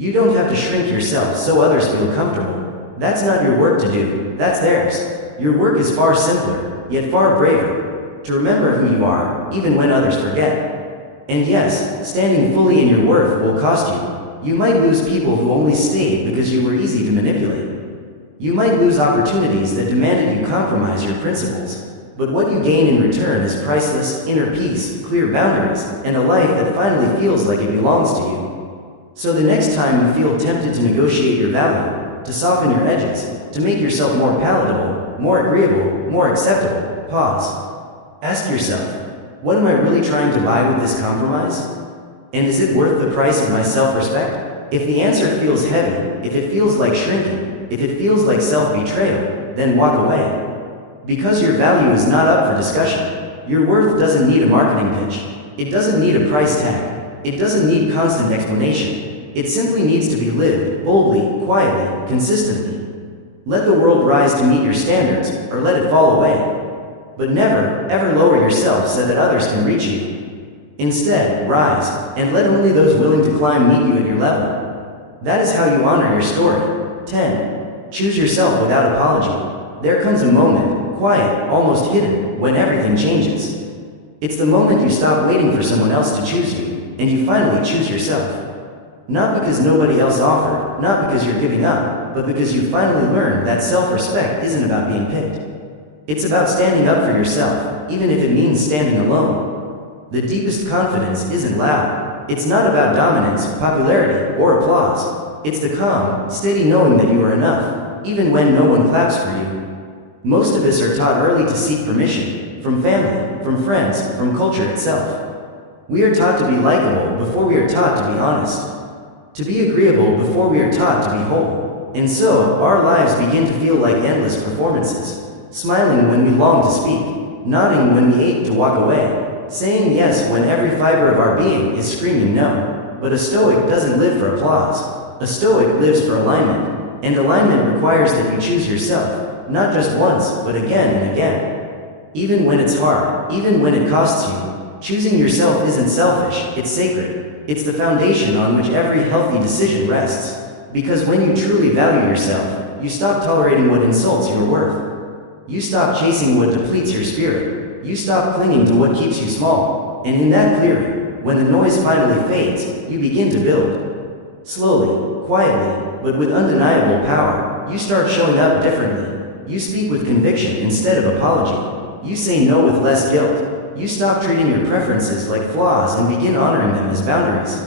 You don't have to shrink yourself so others feel comfortable. That's not your work to do, that's theirs. Your work is far simpler, yet far braver. To remember who you are, even when others forget. And yes, standing fully in your worth will cost you. You might lose people who only stayed because you were easy to manipulate. You might lose opportunities that demanded you compromise your principles. But what you gain in return is priceless, inner peace, clear boundaries, and a life that finally feels like it belongs to you. So the next time you feel tempted to negotiate your value, to soften your edges, to make yourself more palatable, more agreeable, more acceptable, pause. Ask yourself, what am I really trying to buy with this compromise? And is it worth the price of my self-respect? If the answer feels heavy, if it feels like shrinking, if it feels like self-betrayal, then walk away. Because your value is not up for discussion. Your worth doesn't need a marketing pitch. It doesn't need a price tag. It doesn't need constant explanation. It simply needs to be lived, boldly, quietly, consistently. Let the world rise to meet your standards, or let it fall away. But never, ever lower yourself so that others can reach you. Instead, rise, and let only those willing to climb meet you at your level. That is how you honor your story. 10. Choose yourself without apology. There comes a moment, quiet, almost hidden, when everything changes. It's the moment you stop waiting for someone else to choose you, and you finally choose yourself. Not because nobody else offered, not because you're giving up, but because you finally learned that self-respect isn't about being picked. It's about standing up for yourself, even if it means standing alone. The deepest confidence isn't loud. It's not about dominance, popularity, or applause. It's the calm, steady knowing that you are enough, even when no one claps for you. Most of us are taught early to seek permission, from family, from friends, from culture itself. We are taught to be likable before we are taught to be honest. To be agreeable before we are taught to be whole. And so, our lives begin to feel like endless performances. Smiling when we long to speak, nodding when we ache to walk away, saying yes when every fiber of our being is screaming no. But a Stoic doesn't live for applause. A Stoic lives for alignment. And alignment requires that you choose yourself. Not just once, but again and again. Even when it's hard, even when it costs you, choosing yourself isn't selfish, it's sacred. It's the foundation on which every healthy decision rests. Because when you truly value yourself, you stop tolerating what insults your worth. You stop chasing what depletes your spirit. You stop clinging to what keeps you small. And in that clearing, when the noise finally fades, you begin to build. Slowly, quietly, but with undeniable power, you start showing up differently. You speak with conviction instead of apology. You say no with less guilt. You stop treating your preferences like flaws and begin honoring them as boundaries.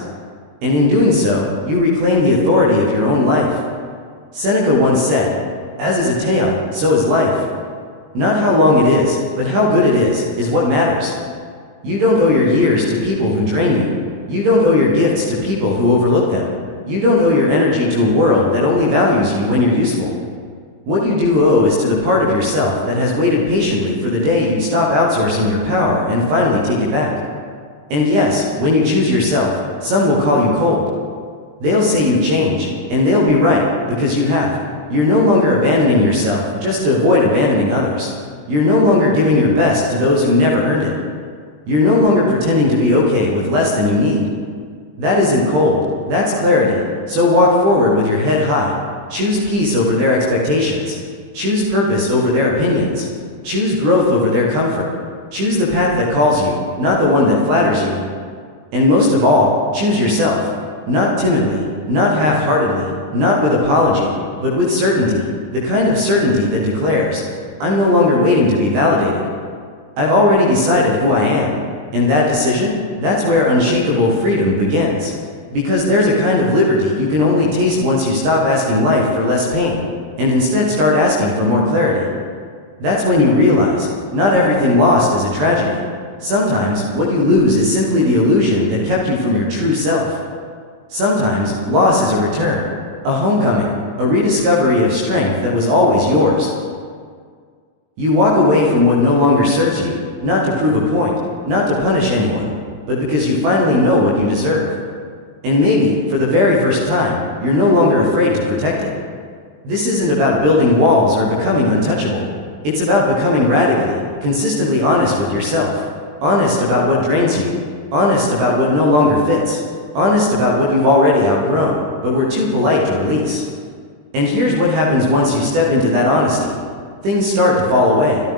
And in doing so, you reclaim the authority of your own life. Seneca once said, "As is a tale, so is life." Not how long it is, but how good it is what matters. You don't owe your years to people who drain you. You don't owe your gifts to people who overlook them. You don't owe your energy to a world that only values you when you're useful. What you do owe is to the part of yourself that has waited patiently for the day you stop outsourcing your power and finally take it back. And yes, when you choose yourself, some will call you cold. They'll say you change, and they'll be right, because you have. You're no longer abandoning yourself just to avoid abandoning others. You're no longer giving your best to those who never earned it. You're no longer pretending to be okay with less than you need. That isn't cold, that's clarity. So walk forward with your head high. Choose peace over their expectations. Choose purpose over their opinions. Choose growth over their comfort. Choose the path that calls you, not the one that flatters you. And most of all, choose yourself. Not timidly, not half-heartedly, not with apology, but with certainty. The kind of certainty that declares, I'm no longer waiting to be validated. I've already decided who I am. And that decision, that's where unshakable freedom begins. Because there's a kind of liberty you can only taste once you stop asking life for less pain, and instead start asking for more clarity. That's when you realize, not everything lost is a tragedy. Sometimes, what you lose is simply the illusion that kept you from your true self. Sometimes, loss is a return, a homecoming, a rediscovery of strength that was always yours. You walk away from what no longer serves you, not to prove a point, not to punish anyone, but because you finally know what you deserve. And maybe, for the very first time, you're no longer afraid to protect it. This isn't about building walls or becoming untouchable. It's about becoming radically, consistently honest with yourself. Honest about what drains you. Honest about what no longer fits. Honest about what you've already outgrown. but we're too polite to release. And here's what happens once you step into that honesty. Things start to fall away.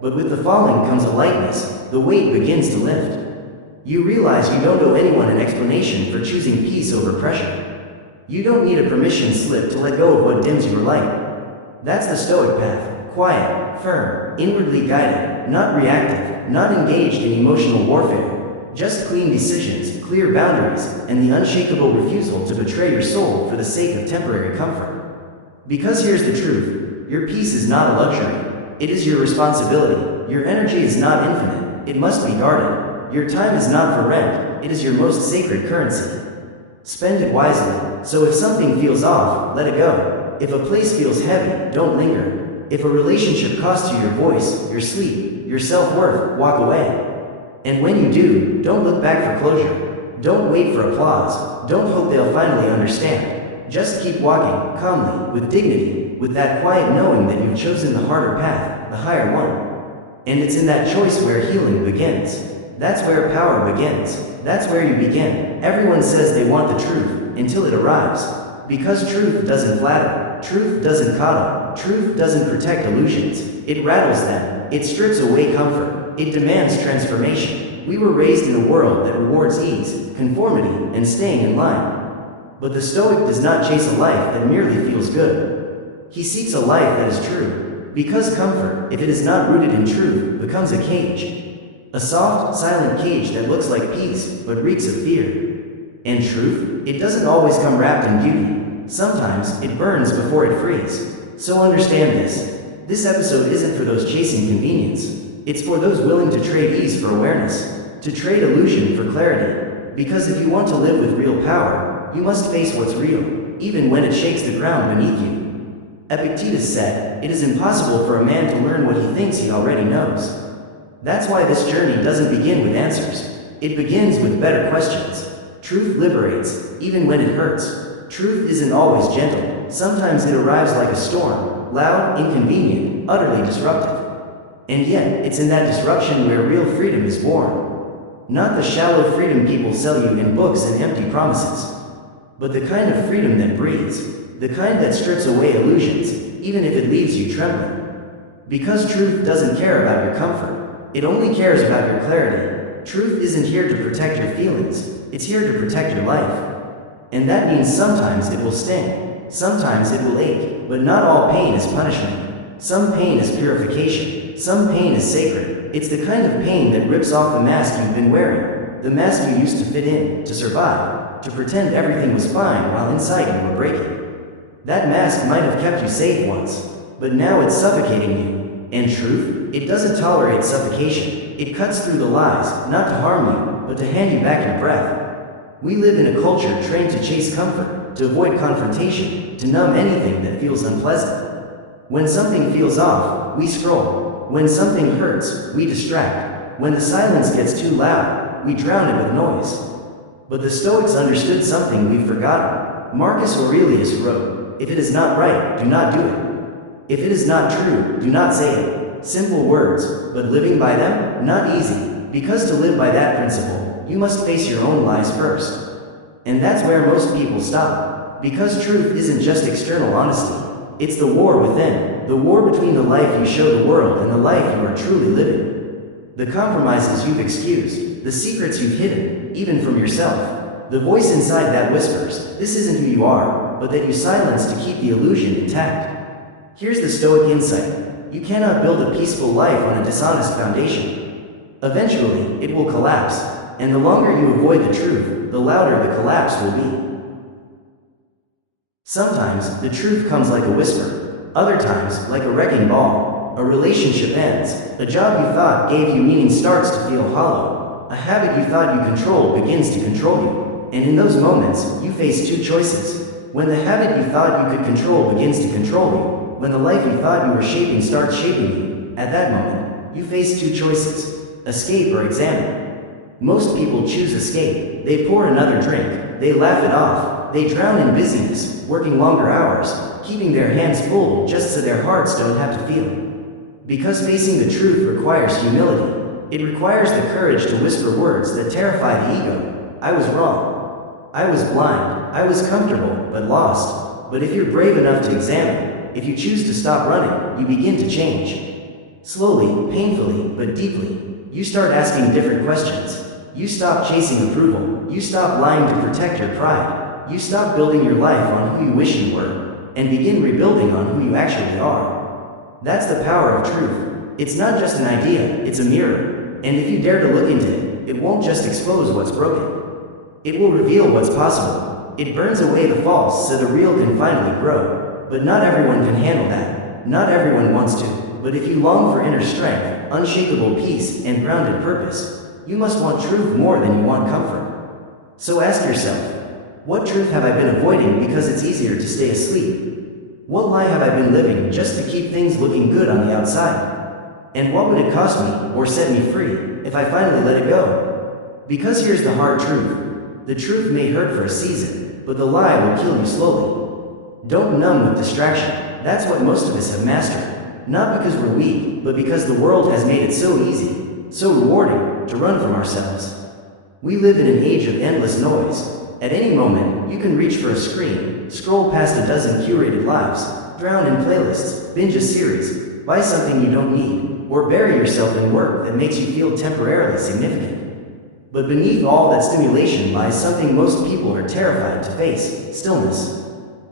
But with the falling comes a lightness, the weight begins to lift. You realize you don't owe anyone an explanation for choosing peace over pressure. You don't need a permission slip to let go of what dims your light. That's the Stoic path, quiet, firm, inwardly guided, not reactive, not engaged in emotional warfare. Just clean decisions, clear boundaries, and the unshakable refusal to betray your soul for the sake of temporary comfort. Because here's the truth, your peace is not a luxury. It is your responsibility. Your energy is not infinite. It must be guarded. Your time is not for rent. It is your most sacred currency. Spend it wisely. So if something feels off, let it go. If a place feels heavy, don't linger. If a relationship costs you your voice, your sleep, your self-worth, walk away. And when you do, don't look back for closure. Don't wait for applause. Don't hope they'll finally understand. Just keep walking, calmly, with dignity, with that quiet knowing that you've chosen the harder path, the higher one. And it's in that choice where healing begins. That's where power begins. That's where you begin. Everyone says they want the truth, until it arrives. Because truth doesn't flatter. Truth doesn't coddle. Truth doesn't protect illusions. It rattles them. It strips away comfort. It demands transformation. We were raised in a world that rewards ease, conformity, and staying in line. But the Stoic does not chase a life that merely feels good. He seeks a life that is true. Because comfort, if it is not rooted in truth, becomes a cage. A soft, silent cage that looks like peace, but reeks of fear. And truth, it doesn't always come wrapped in beauty. Sometimes, it burns before it frees. So understand this. This episode isn't for those chasing convenience. It's for those willing to trade ease for awareness. To trade illusion for clarity. Because if you want to live with real power, you must face what's real, even when it shakes the ground beneath you. Epictetus said, "It is impossible for a man to learn what he thinks he already knows." That's why this journey doesn't begin with answers. It begins with better questions. Truth liberates, even when it hurts. Truth isn't always gentle. Sometimes it arrives like a storm, loud, inconvenient, utterly disruptive. And yet, it's in that disruption where real freedom is born. Not the shallow freedom people sell you in books and empty promises. But the kind of freedom that breathes. The kind that strips away illusions, even if it leaves you trembling. Because truth doesn't care about your comfort. It only cares about your clarity. Truth isn't here to protect your feelings. It's here to protect your life. And that means sometimes it will sting. Sometimes it will ache. But not all pain is punishment. Some pain is purification. Some pain is sacred. It's the kind of pain that rips off the mask you've been wearing. The mask you used to fit in, to survive, to pretend everything was fine while inside you were breaking. That mask might have kept you safe once, but now it's suffocating you. And truth, it doesn't tolerate suffocation. It cuts through the lies, not to harm you, but to hand you back your breath. We live in a culture trained to chase comfort, to avoid confrontation, to numb anything that feels unpleasant. When something feels off, we scroll. When something hurts, we distract. When the silence gets too loud, we drown it with noise. But the Stoics understood something we've forgotten. Marcus Aurelius wrote, "If it is not right, do not do it. If it is not true, do not say it." Simple words, but living by them? Not easy. Because to live by that principle, you must face your own lies first. And that's where most people stop. Because truth isn't just external honesty. It's the war within. The war between the life you show the world and the life you are truly living. The compromises you've excused. The secrets you've hidden, even from yourself. The voice inside that whispers, "This isn't who you are," but that you silence to keep the illusion intact. Here's the Stoic insight. You cannot build a peaceful life on a dishonest foundation. Eventually, it will collapse, and the longer you avoid the truth, the louder the collapse will be. Sometimes, the truth comes like a whisper. Other times, like a wrecking ball. A relationship ends. A job you thought gave you meaning starts to feel hollow. A habit you thought you controlled begins to control you. And in those moments, you face two choices. When the habit you thought you could control begins to control you. When the life you thought you were shaping starts shaping you, at that moment, you face two choices: escape or examine. Most people choose escape. They pour another drink, they laugh it off, they drown in busyness, working longer hours, keeping their hands full just so their hearts don't have to feel. Because facing the truth requires humility. It requires the courage to whisper words that terrify the ego. I was wrong. I was blind, I was comfortable, but lost. But if you're brave enough to examine, if you choose to stop running, you begin to change. Slowly, painfully, but deeply, you start asking different questions. You stop chasing approval. You stop lying to protect your pride. You stop building your life on who you wish you were, and begin rebuilding on who you actually are. That's the power of truth. It's not just an idea, it's a mirror. And if you dare to look into it, it won't just expose what's broken. It will reveal what's possible. It burns away the false so the real can finally grow. But not everyone can handle that. Not everyone wants to. But if you long for inner strength, unshakable peace, and grounded purpose, you must want truth more than you want comfort. So ask yourself, what truth have I been avoiding because it's easier to stay asleep? What lie have I been living just to keep things looking good on the outside? And what would it cost me, or set me free, if I finally let it go? Because here's the hard truth. The truth may hurt for a season, but the lie will kill you slowly. Don't numb with distraction. That's what most of us have mastered. Not because we're weak, but because the world has made it so easy, so rewarding, to run from ourselves. We live in an age of endless noise. At any moment, you can reach for a screen, scroll past a dozen curated lives, drown in playlists, binge a series, buy something you don't need, or bury yourself in work that makes you feel temporarily significant. But beneath all that stimulation lies something most people are terrified to face: stillness.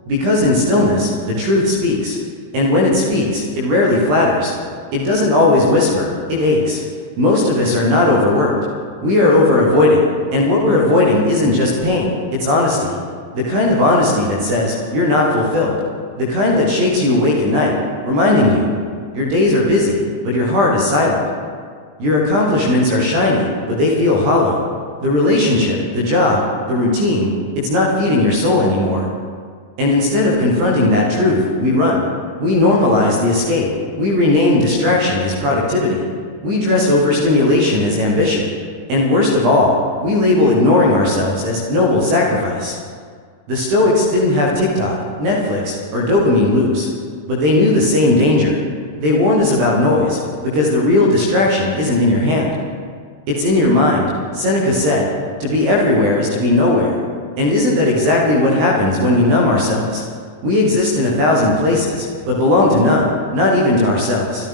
Because in stillness, the truth speaks. And when it speaks, it rarely flatters. It doesn't always whisper, it aches. Most of us are not overworked. We are over-avoiding, and what we're avoiding isn't just pain, it's honesty. The kind of honesty that says, you're not fulfilled. The kind that shakes you awake at night, reminding you, your days are busy, but your heart is silent. Your accomplishments are shiny, but they feel hollow. The relationship, the job, the routine, it's not feeding your soul anymore. And instead of confronting that truth, we run. We normalize the escape. We rename distraction as productivity. We dress overstimulation as ambition. And worst of all, we label ignoring ourselves as noble sacrifice. The Stoics didn't have TikTok, Netflix, or dopamine loops, but they knew the same danger. They warned us about noise, because the real distraction isn't in your hand. It's in your mind. Seneca said, to be everywhere is to be nowhere. And isn't that exactly what happens when we numb ourselves? We exist in 1,000 places, but belong to none, not even to ourselves.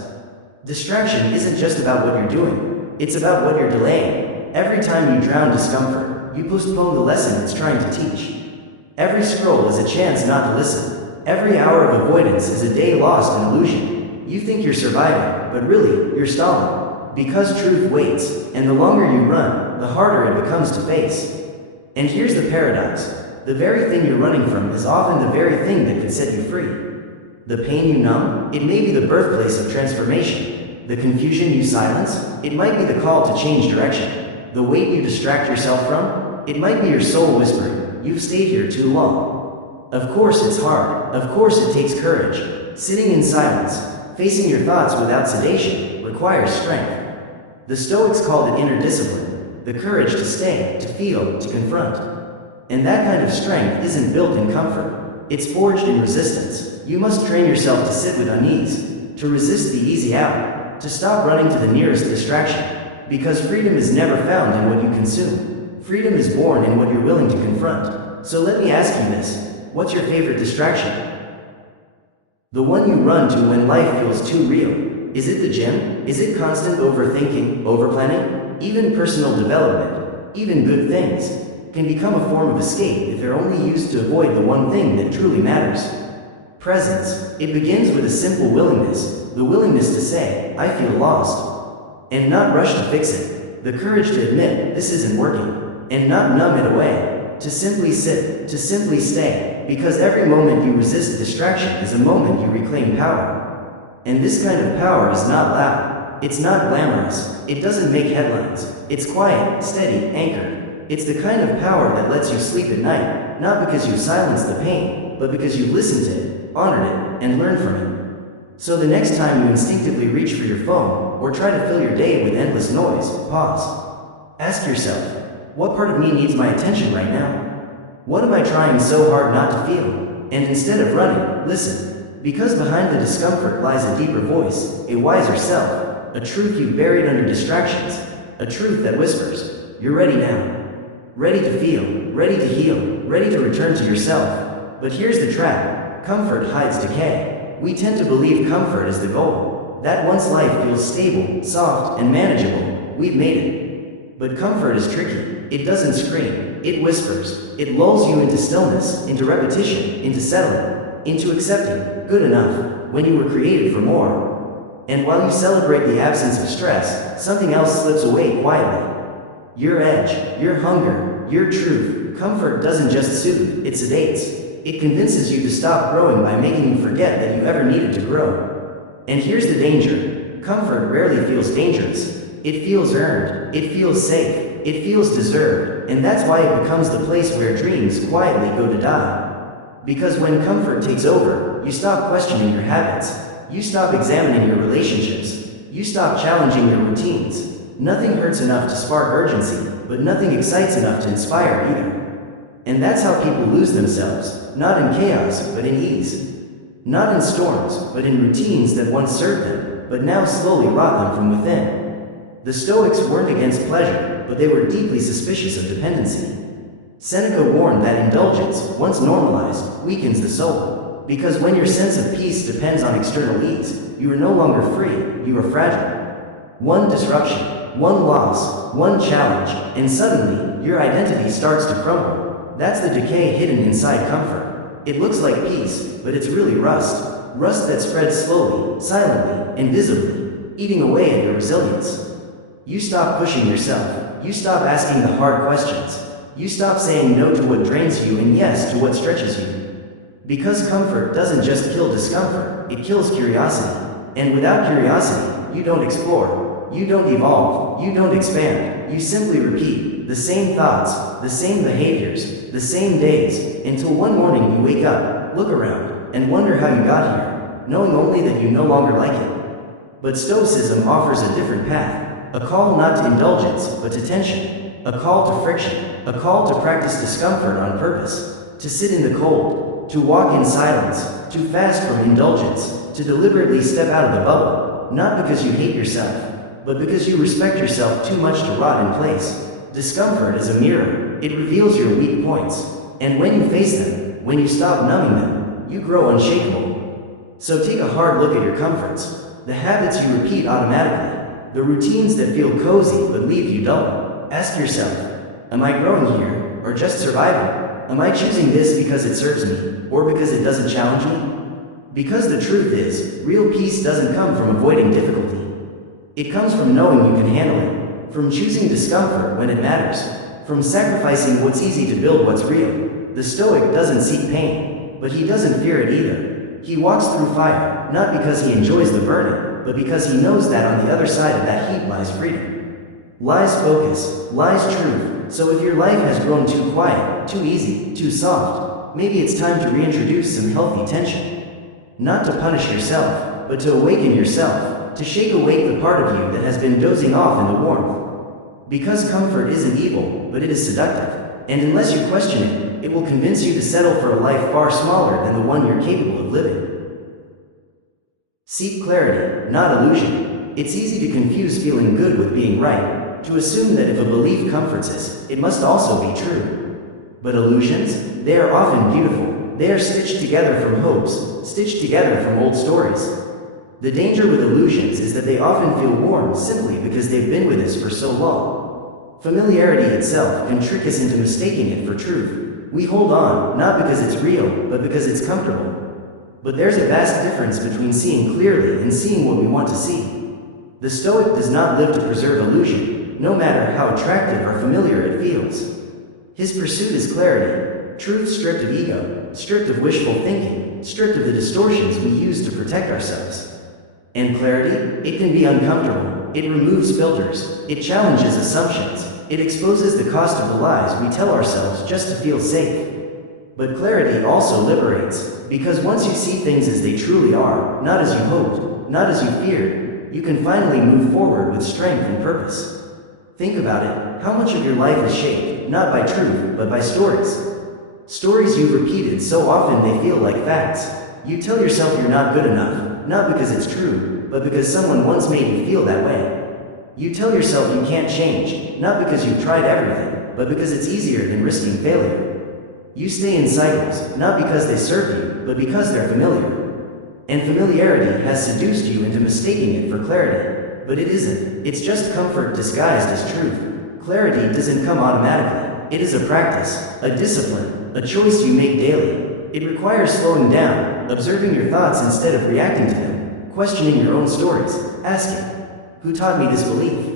Distraction isn't just about what you're doing, it's about what you're delaying. Every time you drown discomfort, you postpone the lesson it's trying to teach. Every scroll is a chance not to listen. Every hour of avoidance is a day lost in illusion. You think you're surviving, but really, you're stalling. Because truth waits, and the longer you run, the harder it becomes to face. And here's the paradox. The very thing you're running from is often the very thing that can set you free. The pain you numb, it may be the birthplace of transformation. The confusion you silence, it might be the call to change direction. The weight you distract yourself from, it might be your soul whispering, you've stayed here too long. Of course it's hard, of course it takes courage. Sitting in silence, facing your thoughts without sedation, requires strength. The Stoics called it inner discipline, the courage to stay, to feel, to confront. And that kind of strength isn't built in comfort, it's forged in resistance. You must train yourself to sit with unease, to resist the easy out, to stop running to the nearest distraction. Because freedom is never found in what you consume. Freedom is born in what you're willing to confront. So let me ask you this, what's your favorite distraction? The one you run to when life feels too real. Is it the gym? Is it constant overthinking, overplanning? Even personal development, even good things, can become a form of escape if they're only used to avoid the one thing that truly matters. Presence. It begins with a simple willingness, the willingness to say, I feel lost, and not rush to fix it, the courage to admit this isn't working, and not numb it away, to simply sit, to simply stay, because every moment you resist distraction is a moment you reclaim power. And this kind of power is not loud, it's not glamorous, it doesn't make headlines, it's quiet, steady, anchored. It's the kind of power that lets you sleep at night, not because you silenced the pain, but because you listened to it, honored it, and learned from it. So the next time you instinctively reach for your phone, or try to fill your day with endless noise, pause. Ask yourself, what part of me needs my attention right now? What am I trying so hard not to feel? And instead of running, listen. Because behind the discomfort lies a deeper voice, a wiser self, a truth you've buried under distractions, a truth that whispers, you're ready now. ready to feel, ready to heal, ready to return to yourself. But here's the trap: comfort hides decay. We tend to believe comfort is the goal. That once life feels stable, soft, and manageable, we've made it. But comfort is tricky. It doesn't scream, it whispers. It lulls you into stillness, into repetition, into settling, into accepting good enough when you were created for more. And while you celebrate the absence of stress, something else slips away quietly. Your edge, your hunger, your truth. Comfort doesn't just soothe, it sedates. It convinces you to stop growing by making you forget that you ever needed to grow. And here's the danger: comfort rarely feels dangerous. It feels earned, it feels safe, it feels deserved, and that's why it becomes the place where dreams quietly go to die. Because when comfort takes over, you stop questioning your habits, you stop examining your relationships, you stop challenging your routines. Nothing hurts enough to spark urgency, but nothing excites enough to inspire either. And that's how people lose themselves, not in chaos, but in ease. Not in storms, but in routines that once served them, but now slowly rot them from within. The Stoics weren't against pleasure, but they were deeply suspicious of dependency. Seneca warned that indulgence, once normalized, weakens the soul. Because when your sense of peace depends on external ease, you are no longer free, you are fragile. One disruption, one loss, one challenge, and suddenly, your identity starts to crumble. That's the decay hidden inside comfort. It looks like peace, but it's really rust. Rust that spreads slowly, silently, invisibly, eating away at your resilience. You stop pushing yourself. You stop asking the hard questions. You stop saying no to what drains you and yes to what stretches you. Because comfort doesn't just kill discomfort, it kills curiosity. And without curiosity, you don't explore. You don't evolve, you don't expand, you simply repeat the same thoughts, the same behaviors, the same days, until one morning you wake up, look around, and wonder how you got here, knowing only that you no longer like it. But Stoicism offers a different path, a call not to indulgence, but to tension, a call to friction, a call to practice discomfort on purpose, to sit in the cold, to walk in silence, to fast from indulgence, to deliberately step out of the bubble, not because you hate yourself, but because you respect yourself too much to rot in place. Discomfort is a mirror. It reveals your weak points. And when you face them, when you stop numbing them, you grow unshakable. So take a hard look at your comforts, the habits you repeat automatically, the routines that feel cozy but leave you dull. Ask yourself, am I growing here, or just surviving? Am I choosing this because it serves me, or because it doesn't challenge me? Because the truth is, real peace doesn't come from avoiding difficulty. It comes from knowing you can handle it, from choosing discomfort when it matters, from sacrificing what's easy to build what's real. The Stoic doesn't seek pain, but he doesn't fear it either. He walks through fire, not because he enjoys the burning, but because he knows that on the other side of that heat lies freedom. Lies focus, lies truth. So if your life has grown too quiet, too easy, too soft, maybe it's time to reintroduce some healthy tension. Not to punish yourself, but to awaken yourself. To shake awake the part of you that has been dozing off in the warmth. Because comfort isn't evil, but it is seductive. And unless you question it, it will convince you to settle for a life far smaller than the one you're capable of living. Seek clarity, not illusion. It's easy to confuse feeling good with being right, to assume that if a belief comforts us, it must also be true. But illusions? They are often beautiful. They are stitched together from hopes, stitched together from old stories. The danger with illusions is that they often feel warm simply because they've been with us for so long. Familiarity itself can trick us into mistaking it for truth. We hold on, not because it's real, but because it's comfortable. But there's a vast difference between seeing clearly and seeing what we want to see. The Stoic does not live to preserve illusion, no matter how attractive or familiar it feels. His pursuit is clarity, truth stripped of ego, stripped of wishful thinking, stripped of the distortions we use to protect ourselves. And clarity? It can be uncomfortable. It removes filters. It challenges assumptions. It exposes the cost of the lies we tell ourselves just to feel safe. But clarity also liberates, because once you see things as they truly are, not as you hoped, not as you feared, you can finally move forward with strength and purpose. Think about it. How much of your life is shaped, not by truth, but by stories? Stories you've repeated so often they feel like facts. You tell yourself you're not good enough. Not because it's true, but because someone once made you feel that way. You tell yourself you can't change, not because you've tried everything, but because it's easier than risking failure. You stay in cycles, not because they serve you, but because they're familiar. And familiarity has seduced you into mistaking it for clarity. But it isn't. It's just comfort disguised as truth. Clarity doesn't come automatically. It is a practice, a discipline, a choice you make daily. It requires slowing down, observing your thoughts instead of reacting to them, questioning your own stories, asking, who taught me this belief?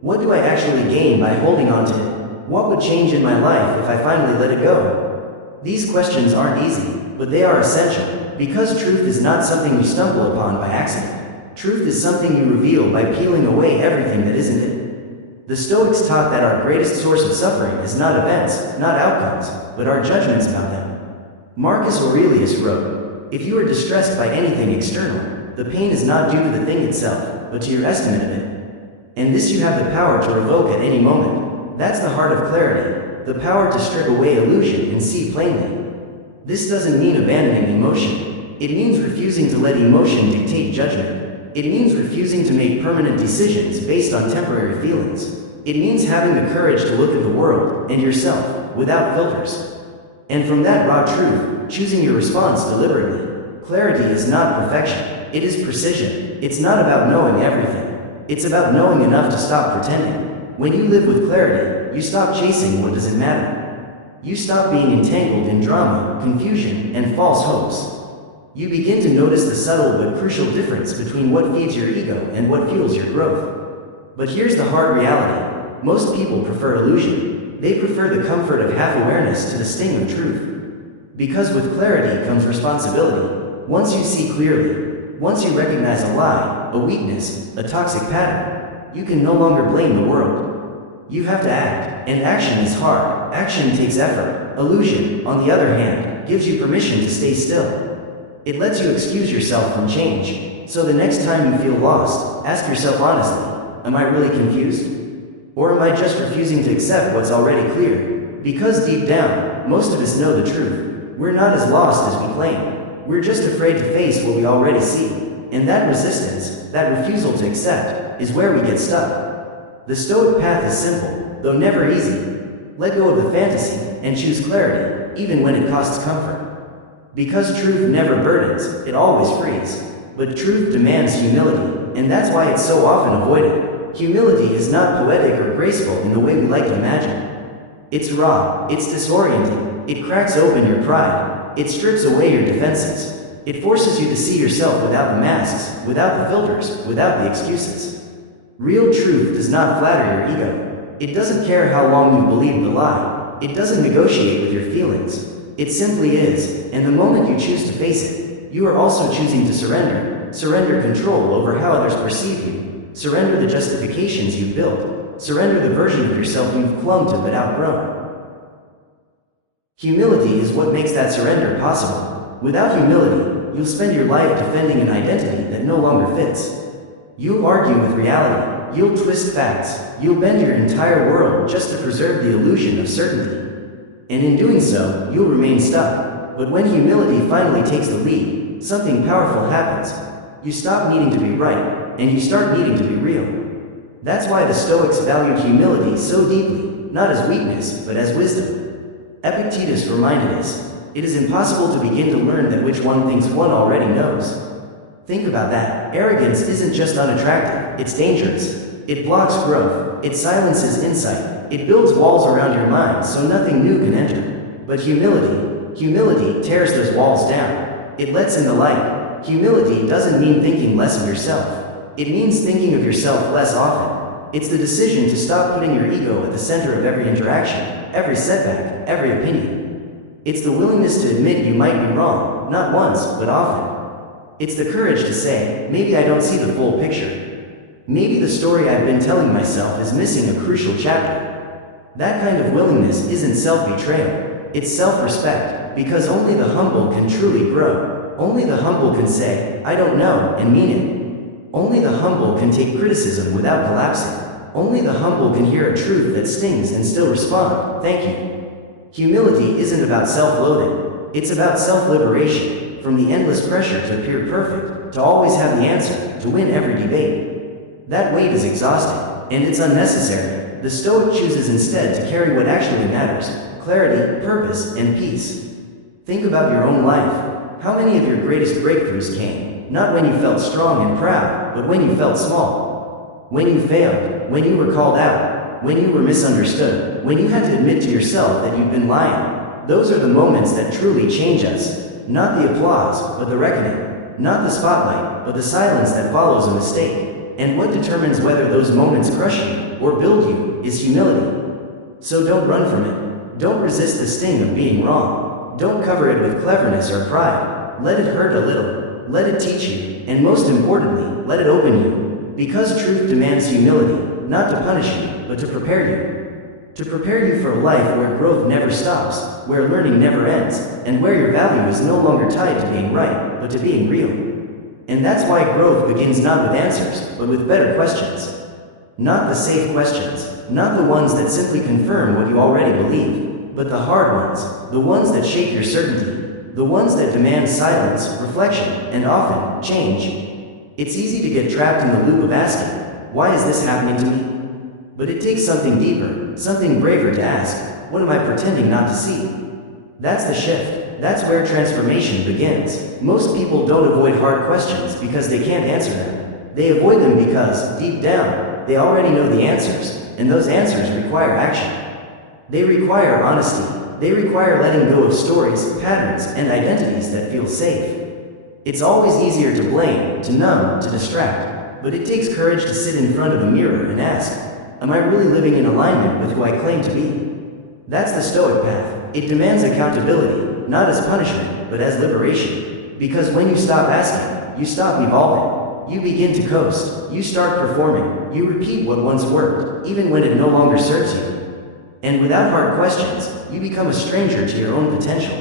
What do I actually gain by holding on to it? What would change in my life if I finally let it go? These questions aren't easy, but they are essential, because truth is not something you stumble upon by accident. Truth is something you reveal by peeling away everything that isn't it. The Stoics taught that our greatest source of suffering is not events, not outcomes, but our judgments about them. Marcus Aurelius wrote, "If you are distressed by anything external, the pain is not due to the thing itself, but to your estimate of it. And this you have the power to revoke at any moment." That's the heart of clarity, the power to strip away illusion and see plainly. This doesn't mean abandoning emotion. It means refusing to let emotion dictate judgment. It means refusing to make permanent decisions based on temporary feelings. It means having the courage to look at the world and yourself without filters. And from that raw truth, choosing your response deliberately. Clarity is not perfection, it is precision. It's not about knowing everything. It's about knowing enough to stop pretending. When you live with clarity, you stop chasing what doesn't matter. You stop being entangled in drama, confusion, and false hopes. You begin to notice the subtle but crucial difference between what feeds your ego and what fuels your growth. But here's the hard reality. Most people prefer illusion. They prefer the comfort of half-awareness to the sting of truth. Because with clarity comes responsibility. Once you see clearly, once you recognize a lie, a weakness, a toxic pattern, you can no longer blame the world. You have to act, and action is hard. Action takes effort. Illusion, on the other hand, gives you permission to stay still. It lets you excuse yourself from change. So the next time you feel lost, ask yourself honestly, am I really confused? Or am I just refusing to accept what's already clear? Because deep down, most of us know the truth. We're not as lost as we claim. We're just afraid to face what we already see. And that resistance, that refusal to accept, is where we get stuck. The Stoic path is simple, though never easy. Let go of the fantasy and choose clarity, even when it costs comfort. Because truth never burdens, it always frees. But truth demands humility, and that's why it's so often avoided. Humility is not poetic or graceful in the way we like to imagine. It's raw, it's disorienting, it cracks open your pride, it strips away your defenses. It forces you to see yourself without the masks, without the filters, without the excuses. Real truth does not flatter your ego. It doesn't care how long you believe the lie. It doesn't negotiate with your feelings. It simply is, and the moment you choose to face it, you are also choosing to surrender. Surrender control over how others perceive you. Surrender the justifications you've built. Surrender the version of yourself you've clung to but outgrown. Humility is what makes that surrender possible. Without humility, you'll spend your life defending an identity that no longer fits. You'll argue with reality. You'll twist facts. You'll bend your entire world just to preserve the illusion of certainty. And in doing so, you'll remain stuck. But when humility finally takes the lead, something powerful happens. You stop needing to be right, and you start needing to be real. That's why the Stoics valued humility so deeply, not as weakness, but as wisdom. Epictetus reminded us, it is impossible to begin to learn that which one thinks one already knows. Think about that. Arrogance isn't just unattractive, it's dangerous. It blocks growth, it silences insight, it builds walls around your mind so nothing new can enter. But humility tears those walls down. It lets in the light. Humility doesn't mean thinking less of yourself. It means thinking of yourself less often. It's the decision to stop putting your ego at the center of every interaction, every setback, every opinion. It's the willingness to admit you might be wrong, not once, but often. It's the courage to say, maybe I don't see the full picture. Maybe the story I've been telling myself is missing a crucial chapter. That kind of willingness isn't self-betrayal, it's self-respect, because only the humble can truly grow. Only the humble can say, I don't know, and mean it. Only the humble can take criticism without collapsing. Only the humble can hear a truth that stings and still respond, thank you. Humility isn't about self-loathing. It's about self-liberation, from the endless pressure to appear perfect, to always have the answer, to win every debate. That weight is exhausting, and it's unnecessary, The Stoic chooses instead to carry what actually matters: clarity, purpose, and peace. Think about your own life. How many of your greatest breakthroughs came, not when you felt strong and proud, but when you felt small? When you failed, when you were called out, when you were misunderstood, when you had to admit to yourself that you've been lying. Those are the moments that truly change us. Not the applause, but the reckoning. Not the spotlight, but the silence that follows a mistake. And what determines whether those moments crush you or build you is humility. So don't run from it. Don't resist the sting of being wrong. Don't cover it with cleverness or pride. Let it hurt a little. Let it teach you, and most importantly, let it open you. Because truth demands humility, not to punish you, but to prepare you. To prepare you for a life where growth never stops, where learning never ends, and where your value is no longer tied to being right, but to being real. And that's why growth begins not with answers, but with better questions. Not the safe questions, not the ones that simply confirm what you already believe, but the hard ones, the ones that shake your certainty, the ones that demand silence, reflection, and often, change. It's easy to get trapped in the loop of asking, why is this happening to me? But it takes something deeper, something braver to ask, what am I pretending not to see? That's the shift. That's where transformation begins. Most people don't avoid hard questions because they can't answer them. They avoid them because, deep down, they already know the answers, and those answers require action. They require honesty. They require letting go of stories, patterns, and identities that feel safe. It's always easier to blame, to numb, to distract, but it takes courage to sit in front of a mirror and ask, am I really living in alignment with who I claim to be? That's the Stoic path. It demands accountability. Not as punishment, but as liberation. Because when you stop asking, you stop evolving. You begin to coast. You start performing. You repeat what once worked, even when it no longer serves you. And without hard questions, you become a stranger to your own potential.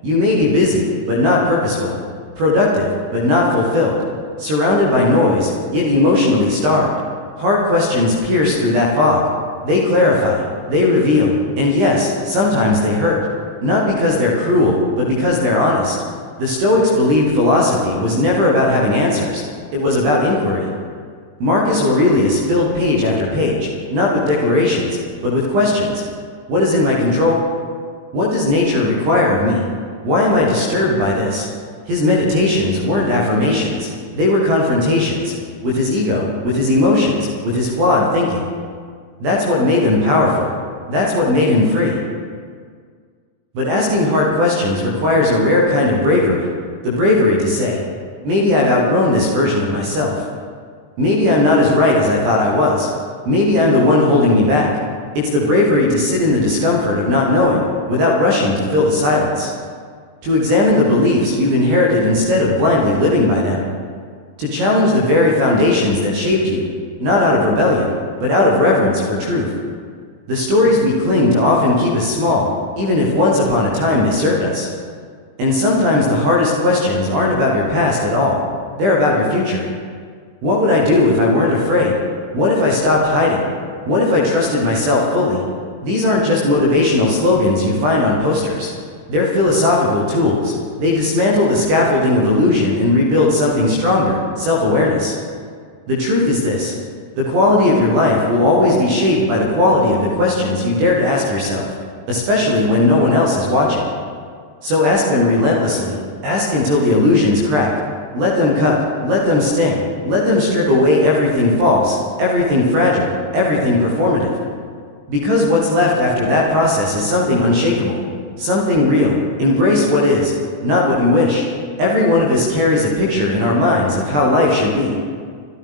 You may be busy, but not purposeful. Productive, but not fulfilled. Surrounded by noise, yet emotionally starved. Hard questions pierce through that fog. They clarify. They reveal. And yes, sometimes they hurt. Not because they're cruel, but because they're honest. The Stoics believed philosophy was never about having answers, it was about inquiry. Marcus Aurelius filled page after page, not with declarations, but with questions. What is in my control? What does nature require of me? Why am I disturbed by this? His meditations weren't affirmations, they were confrontations, with his ego, with his emotions, with his flawed thinking. That's what made them powerful. That's what made him free. But asking hard questions requires a rare kind of bravery, the bravery to say, maybe I've outgrown this version of myself. Maybe I'm not as right as I thought I was. Maybe I'm the one holding me back. It's the bravery to sit in the discomfort of not knowing, without rushing to fill the silence. To examine the beliefs you've inherited instead of blindly living by them. To challenge the very foundations that shaped you, not out of rebellion, but out of reverence for truth. The stories we cling to often keep us small, even if once upon a time they served us. And sometimes the hardest questions aren't about your past at all, they're about your future. What would I do if I weren't afraid? What if I stopped hiding? What if I trusted myself fully? These aren't just motivational slogans you find on posters. They're philosophical tools. They dismantle the scaffolding of illusion and rebuild something stronger, self-awareness. The truth is this. The quality of your life will always be shaped by the quality of the questions you dare to ask yourself, especially when no one else is watching. So ask them relentlessly. Ask until the illusions crack. Let them cut. Let them sting. Let them strip away everything false, everything fragile, everything performative. Because what's left after that process is something unshakable, something real. Embrace what is, not what you wish. Every one of us carries a picture in our minds of how life should be.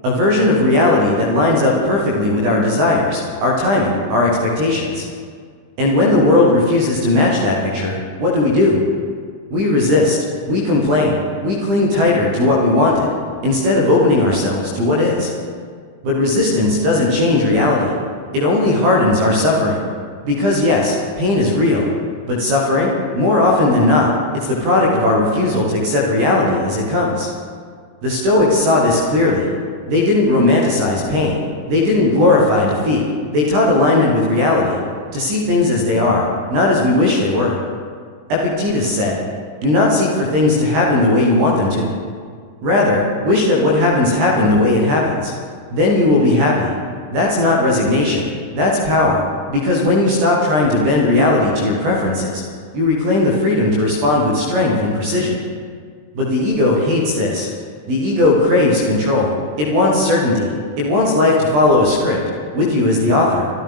A version of reality that lines up perfectly with our desires, our timing, our expectations. And when the world refuses to match that picture, what do? We resist, we complain, we cling tighter to what we wanted, instead of opening ourselves to what is. But resistance doesn't change reality, it only hardens our suffering. Because yes, pain is real, but suffering, more often than not, it's the product of our refusal to accept reality as it comes. The Stoics saw this clearly. They didn't romanticize pain. They didn't glorify defeat. They taught alignment with reality, to see things as they are, not as we wish they were. Epictetus said, do not seek for things to happen the way you want them to. Rather, wish that what happens happen the way it happens. Then you will be happy. That's not resignation. That's power, because when you stop trying to bend reality to your preferences, you reclaim the freedom to respond with strength and precision. But the ego hates this. The ego craves control. It wants certainty. It wants life to follow a script, with you as the author.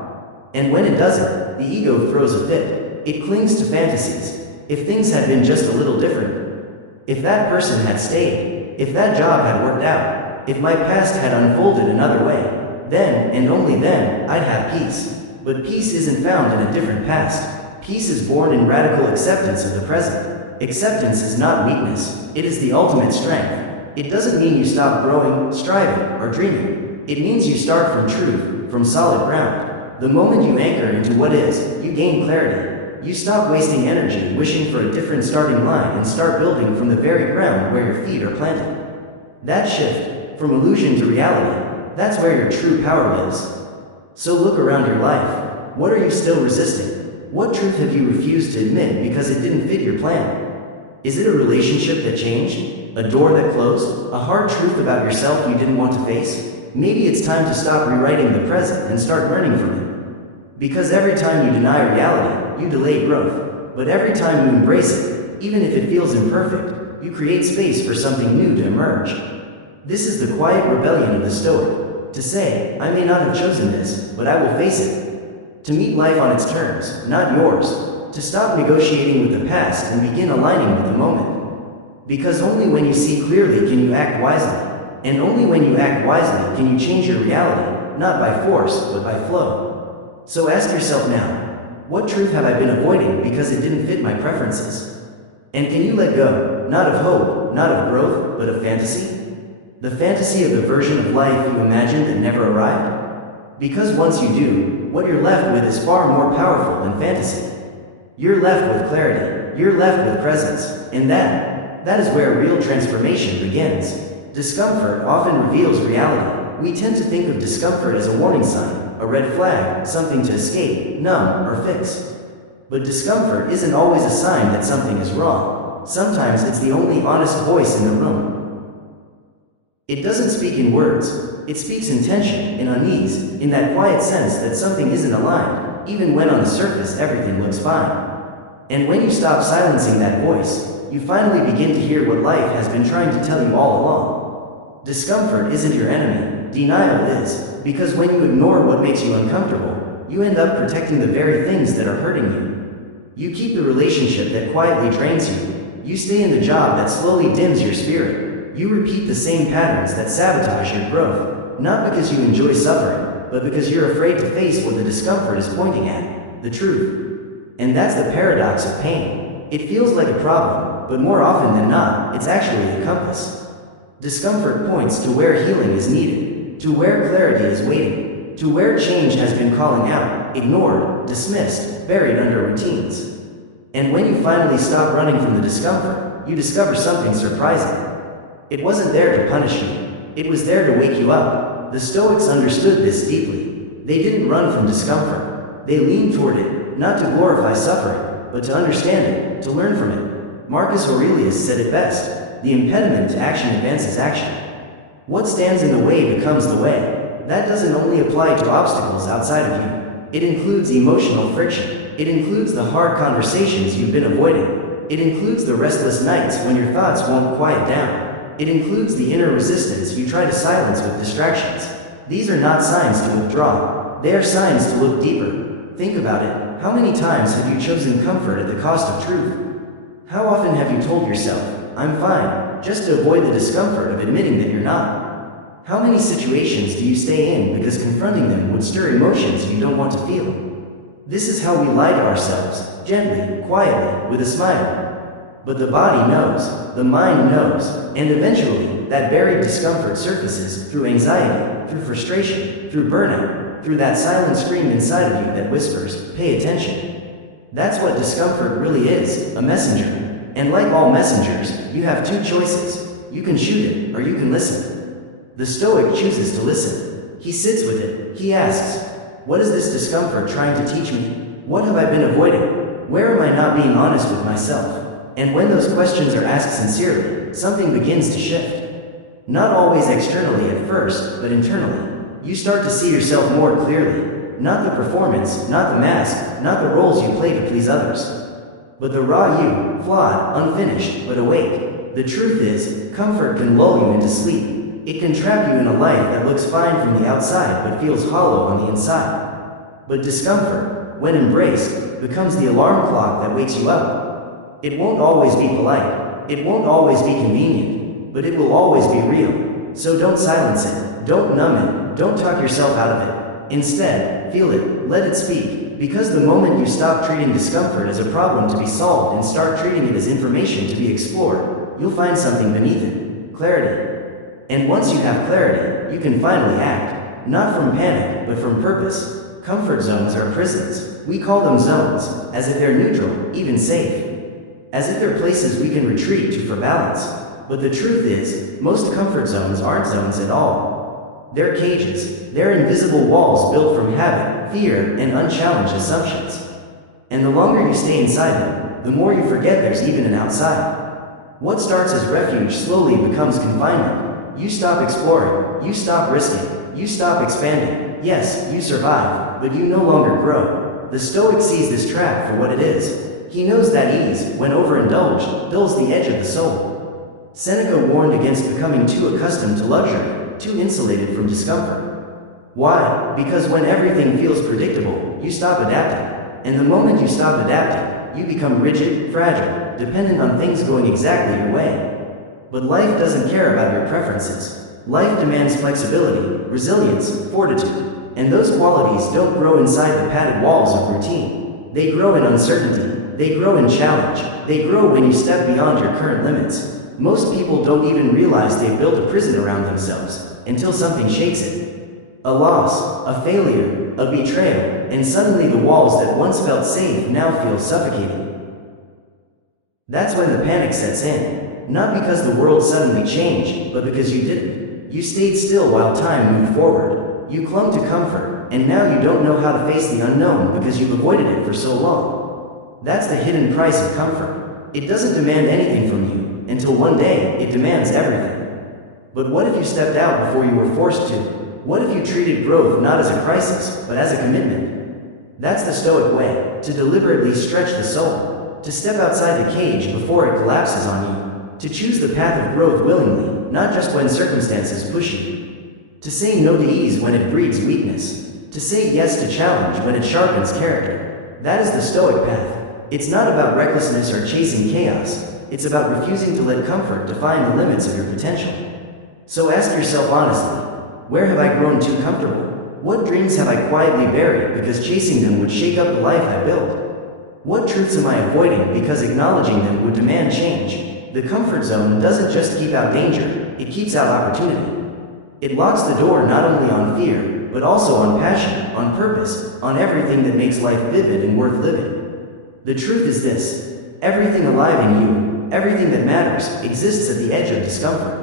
And when it doesn't, the ego throws a fit. It clings to fantasies. If things had been just a little different, if that person had stayed, if that job had worked out, if my past had unfolded another way, then, and only then, I'd have peace. But peace isn't found in a different past. Peace is born in radical acceptance of the present. Acceptance is not weakness, it is the ultimate strength. It doesn't mean you stop growing, striving, or dreaming. It means you start from truth, from solid ground. The moment you anchor into what is, you gain clarity. You stop wasting energy wishing for a different starting line and start building from the very ground where your feet are planted. That shift, from illusion to reality, that's where your true power lives. So look around your life. What are you still resisting? What truth have you refused to admit because it didn't fit your plan? Is it a relationship that changed? A door that closed? A hard truth about yourself you didn't want to face? Maybe it's time to stop rewriting the present and start learning from it. Because every time you deny reality, you delay growth. But every time you embrace it, even if it feels imperfect, you create space for something new to emerge. This is the quiet rebellion of the Stoic. To say, I may not have chosen this, but I will face it. To meet life on its terms, not yours. To stop negotiating with the past and begin aligning with the moment. Because only when you see clearly can you act wisely. And only when you act wisely can you change your reality, not by force, but by flow. So ask yourself now, what truth have I been avoiding because it didn't fit my preferences? And can you let go, not of hope, not of growth, but of fantasy? The fantasy of the version of life you imagined that never arrived? Because once you do, what you're left with is far more powerful than fantasy. You're left with clarity, you're left with presence, and that is where real transformation begins. Discomfort often reveals reality. We tend to think of discomfort as a warning sign, a red flag, something to escape, numb, or fix. But discomfort isn't always a sign that something is wrong. Sometimes it's the only honest voice in the room. It doesn't speak in words, it speaks in tension, in unease, in that quiet sense that something isn't aligned, even when on the surface everything looks fine. And when you stop silencing that voice, you finally begin to hear what life has been trying to tell you all along. Discomfort isn't your enemy, denial is. Because when you ignore what makes you uncomfortable, you end up protecting the very things that are hurting you. You keep the relationship that quietly drains you. You stay in the job that slowly dims your spirit. You repeat the same patterns that sabotage your growth, not because you enjoy suffering, but because you're afraid to face what the discomfort is pointing at, the truth. And that's the paradox of pain. It feels like a problem, but more often than not, it's actually a compass. Discomfort points to where healing is needed, to where clarity is waiting, to where change has been calling out, ignored, dismissed, buried under routines. And when you finally stop running from the discomfort, you discover something surprising. It wasn't there to punish you, it was there to wake you up. The Stoics understood this deeply. They didn't run from discomfort, they leaned toward it, not to glorify suffering, but to understand it, to learn from it. Marcus Aurelius said it best. The impediment to action advances action. What stands in the way becomes the way. That doesn't only apply to obstacles outside of you. It includes emotional friction. It includes the hard conversations you've been avoiding. It includes the restless nights when your thoughts won't quiet down. It includes the inner resistance you try to silence with distractions. These are not signs to withdraw. They are signs to look deeper. Think about it. How many times have you chosen comfort at the cost of truth? How often have you told yourself, I'm fine, just to avoid the discomfort of admitting that you're not? How many situations do you stay in because confronting them would stir emotions you don't want to feel? This is how we lie to ourselves, gently, quietly, with a smile. But the body knows, the mind knows, and eventually, that buried discomfort surfaces through anxiety, through frustration, through burnout, through that silent scream inside of you that whispers, pay attention. That's what discomfort really is, a messenger. And like all messengers, you have two choices. You can shoot it, or you can listen. The Stoic chooses to listen. He sits with it. He asks, what is this discomfort trying to teach me? What have I been avoiding? Where am I not being honest with myself? And when those questions are asked sincerely, something begins to shift. Not always externally at first, but internally. You start to see yourself more clearly. Not the performance, not the mask, not the roles you play to please others. But the raw you, flawed, unfinished, but awake. The truth is, comfort can lull you into sleep. It can trap you in a life that looks fine from the outside but feels hollow on the inside. But discomfort, when embraced, becomes the alarm clock that wakes you up. It won't always be polite. It won't always be convenient. But it will always be real. So don't silence it. Don't numb it. Don't talk yourself out of it. Instead, feel it. Let it speak. Because the moment you stop treating discomfort as a problem to be solved and start treating it as information to be explored, you'll find something beneath it. Clarity. And once you have clarity, you can finally act. Not from panic, but from purpose. Comfort zones are prisons. We call them zones, as if they're neutral, even safe. As if they're places we can retreat to for balance. But the truth is, most comfort zones aren't zones at all. They're cages. They're invisible walls built from habit, fear, and unchallenged assumptions. And the longer you stay inside them, the more you forget there's even an outside. What starts as refuge slowly becomes confinement. You stop exploring, you stop risking, you stop expanding. Yes, you survive, but you no longer grow. The Stoic sees this trap for what it is. He knows that ease, when overindulged, dulls the edge of the soul. Seneca warned against becoming too accustomed to luxury, too insulated from discomfort. Why? Because when everything feels predictable, you stop adapting. And the moment you stop adapting, you become rigid, fragile, dependent on things going exactly your way. But life doesn't care about your preferences. Life demands flexibility, resilience, fortitude. And those qualities don't grow inside the padded walls of routine. They grow in uncertainty. They grow in challenge. They grow when you step beyond your current limits. Most people don't even realize they've built a prison around themselves until something shakes it. A loss, a failure, a betrayal, and suddenly the walls that once felt safe now feel suffocating. That's when the panic sets in. Not because the world suddenly changed, but because you didn't. You stayed still while time moved forward. You clung to comfort, and now you don't know how to face the unknown because you've avoided it for so long. That's the hidden price of comfort. It doesn't demand anything from you, until one day, it demands everything. But what if you stepped out before you were forced to? What if you treated growth not as a crisis, but as a commitment? That's the Stoic way, to deliberately stretch the soul, to step outside the cage before it collapses on you, to choose the path of growth willingly, not just when circumstances push you. To say no to ease when it breeds weakness. To say yes to challenge when it sharpens character. That is the Stoic path. It's not about recklessness or chasing chaos. It's about refusing to let comfort define the limits of your potential. So ask yourself honestly, where have I grown too comfortable? What dreams have I quietly buried because chasing them would shake up the life I built? What truths am I avoiding because acknowledging them would demand change? The comfort zone doesn't just keep out danger, it keeps out opportunity. It locks the door not only on fear, but also on passion, on purpose, on everything that makes life vivid and worth living. The truth is this: everything alive in you, everything that matters, exists at the edge of discomfort.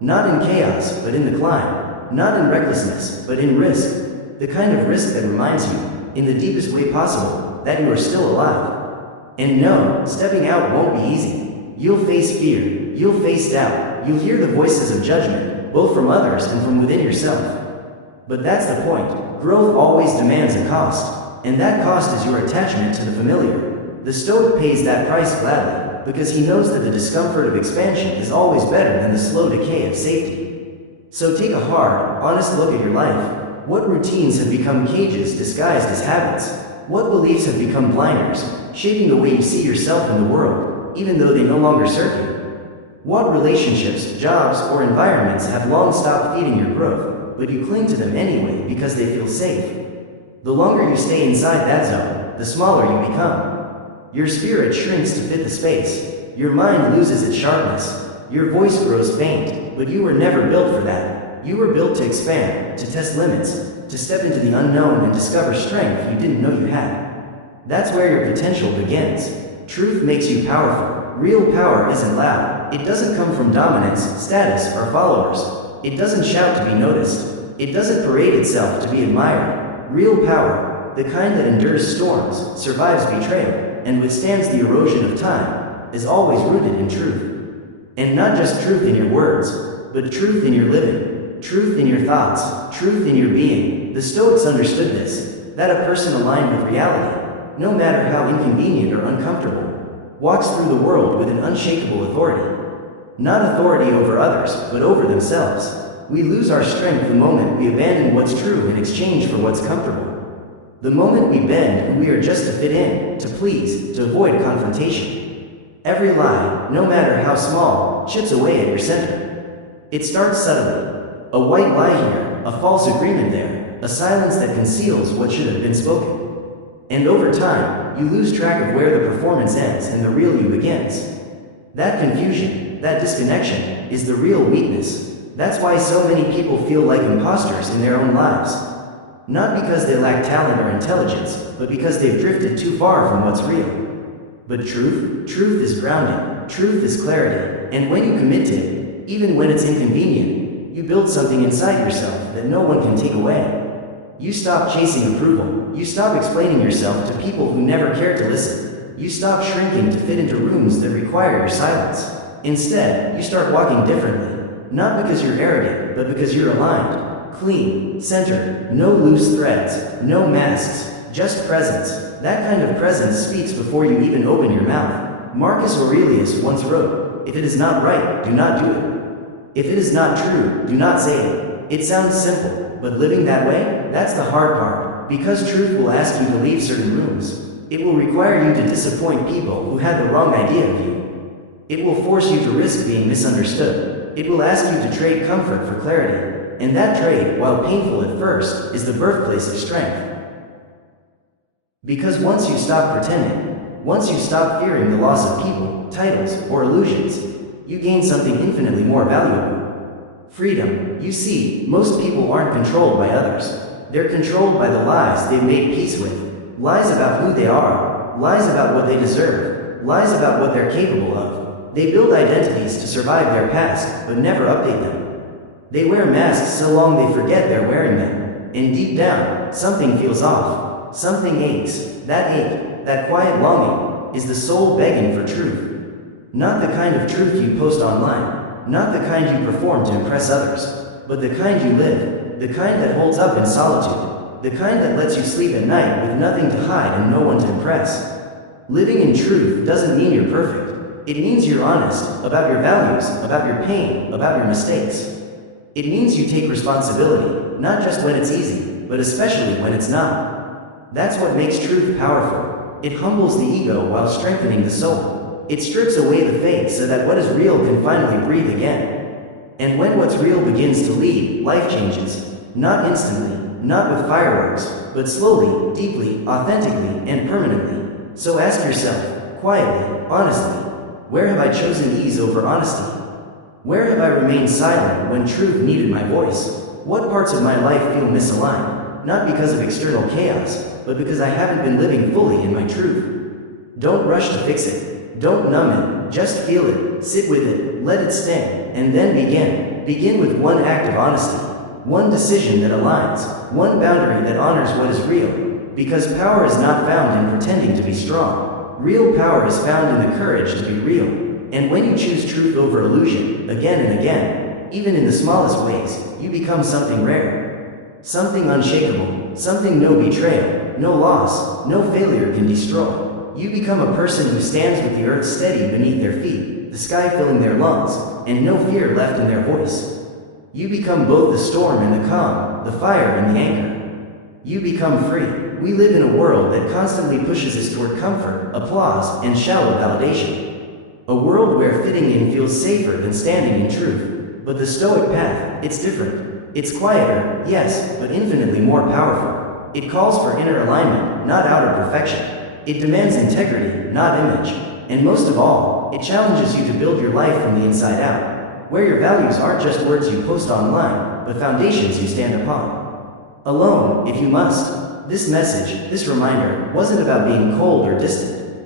Not in chaos, but in the climb. Not in recklessness, but in risk. The kind of risk that reminds you, in the deepest way possible, that you are still alive. And no, stepping out won't be easy. You'll face fear, you'll face doubt, you'll hear the voices of judgment, both from others and from within yourself. But that's the point. Growth always demands a cost, and that cost is your attachment to the familiar. The Stoic pays that price gladly, because he knows that the discomfort of expansion is always better than the slow decay of safety. So take a hard, honest look at your life. What routines have become cages disguised as habits? What beliefs have become blinders, shaping the way you see yourself in the world, even though they no longer serve you? What relationships, jobs, or environments have long stopped feeding your growth, but you cling to them anyway because they feel safe? The longer you stay inside that zone, the smaller you become. Your spirit shrinks to fit the space. Your mind loses its sharpness. Your voice grows faint, but you were never built for that. You were built to expand, to test limits, to step into the unknown and discover strength you didn't know you had. That's where your potential begins. Truth makes you powerful. Real power isn't loud. It doesn't come from dominance, status, or followers. It doesn't shout to be noticed. It doesn't parade itself to be admired. Real power, the kind that endures storms, survives betrayal, and withstands the erosion of time, is always rooted in truth. And not just truth in your words, but truth in your living, truth in your thoughts, truth in your being. The Stoics understood this. that a person aligned with reality, no matter how inconvenient or uncomfortable, walks through the world with an unshakable authority. Not authority over others, but over themselves. We lose our strength the moment we abandon what's true in exchange for what's comfortable. The moment we bend who we are just to fit in, to please, to avoid confrontation. Every lie, no matter how small, chips away at your center. It starts subtly. A white lie here, a false agreement there, a silence that conceals what should have been spoken. And over time, you lose track of where the performance ends and the real you begins. That confusion, that disconnection, is the real weakness. That's why so many people feel like imposters in their own lives. Not because they lack talent or intelligence, but because they've drifted too far from what's real. But truth is grounding, truth is clarity, and when you commit to it, even when it's inconvenient, you build something inside yourself that no one can take away. You stop chasing approval, you stop explaining yourself to people who never care to listen. You stop shrinking to fit into rooms that require your silence. Instead, you start walking differently, not because you're arrogant, but because you're aligned, clean, centered, no loose threads, no masks, just presence. That kind of presence speaks before you even open your mouth. Marcus Aurelius once wrote, "If it is not right, do not do it. If it is not true, do not say it." It sounds simple, but living that way, that's the hard part, because truth will ask you to leave certain rooms. It will require you to disappoint people who had the wrong idea of you. It will force you to risk being misunderstood. It will ask you to trade comfort for clarity. And that trade, while painful at first, is the birthplace of strength. Because once you stop pretending, once you stop fearing the loss of people, titles, or illusions, you gain something infinitely more valuable. Freedom. You see, most people aren't controlled by others. They're controlled by the lies they've made peace with. Lies about who they are, lies about what they deserve, lies about what they're capable of. They build identities to survive their past, but never update them. They wear masks so long they forget they're wearing them. And deep down, something feels off. Something aches. That ache, that quiet longing, is the soul begging for truth. Not the kind of truth you post online, not the kind you perform to impress others, but the kind you live, the kind that holds up in solitude, the kind that lets you sleep at night with nothing to hide and no one to impress. Living in truth doesn't mean you're perfect. It means you're honest about your values, about your pain, about your mistakes. It means you take responsibility, not just when it's easy, but especially when it's not. That's what makes truth powerful. It humbles the ego while strengthening the soul. It strips away the fake so that what is real can finally breathe again. And when what's real begins to lead, life changes. Not instantly, not with fireworks, but slowly, deeply, authentically, and permanently. So ask yourself, quietly, honestly, where have I chosen ease over honesty? Where have I remained silent when truth needed my voice? What parts of my life feel misaligned, not because of external chaos, but because I haven't been living fully in my truth? Don't rush to fix it. Don't numb it. Just feel it, sit with it, let it sting, and then begin. Begin with one act of honesty, one decision that aligns, one boundary that honors what is real. Because power is not found in pretending to be strong. Real power is found in the courage to be real. And when you choose truth over illusion, again and again, even in the smallest ways, you become something rare. Something unshakable, something no betrayal, no loss, no failure can destroy. You become a person who stands with the earth steady beneath their feet, the sky filling their lungs, and no fear left in their voice. You become both the storm and the calm, the fire and the anchor. You become free. We live in a world that constantly pushes us toward comfort, applause, and shallow validation. A world where fitting in feels safer than standing in truth. But the Stoic path, it's different. It's quieter, yes, but infinitely more powerful. It calls for inner alignment, not outer perfection. It demands integrity, not image. And most of all, it challenges you to build your life from the inside out, where your values aren't just words you post online, but foundations you stand upon. Alone, if you must. This message, this reminder, wasn't about being cold or distant.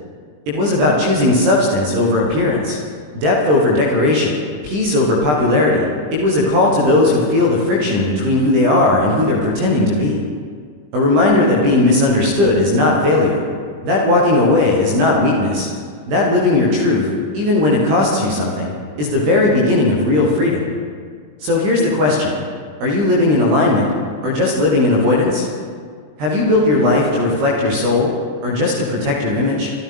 It was about choosing substance over appearance, depth over decoration, peace over popularity. It was a call to those who feel the friction between who they are and who they're pretending to be. A reminder that being misunderstood is not failure. That walking away is not weakness. That living your truth, even when it costs you something, is the very beginning of real freedom. So here's the question. Are you living in alignment, or just living in avoidance? Have you built your life to reflect your soul, or just to protect your image?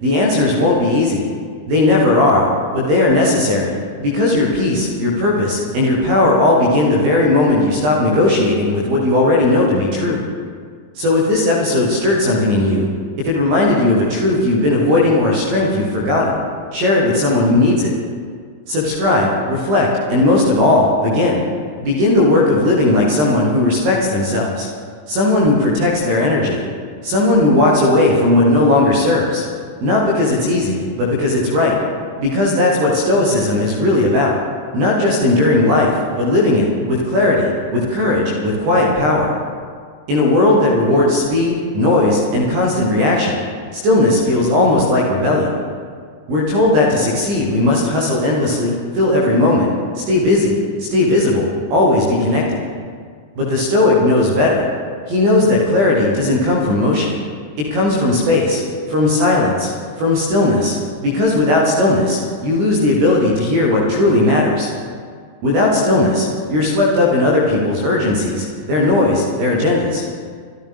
The answers won't be easy. They never are, but they are necessary, because your peace, your purpose, and your power all begin the very moment you stop negotiating with what you already know to be true. So if this episode stirred something in you, if it reminded you of a truth you've been avoiding or a strength you've forgotten, share it with someone who needs it. Subscribe, reflect, and most of all, begin. Begin the work of living like someone who respects themselves. Someone who protects their energy. Someone who walks away from what no longer serves. Not because it's easy, but because it's right. Because that's what Stoicism is really about. Not just enduring life, but living it, with clarity, with courage, with quiet power. In a world that rewards speed, noise, and constant reaction, stillness feels almost like rebellion. We're told that to succeed we must hustle endlessly, fill every moment, stay busy, stay visible, always be connected. But the Stoic knows better. He knows that clarity doesn't come from motion. It comes from space, from silence, from stillness, because without stillness, you lose the ability to hear what truly matters. Without stillness, you're swept up in other people's urgencies, their noise, their agendas.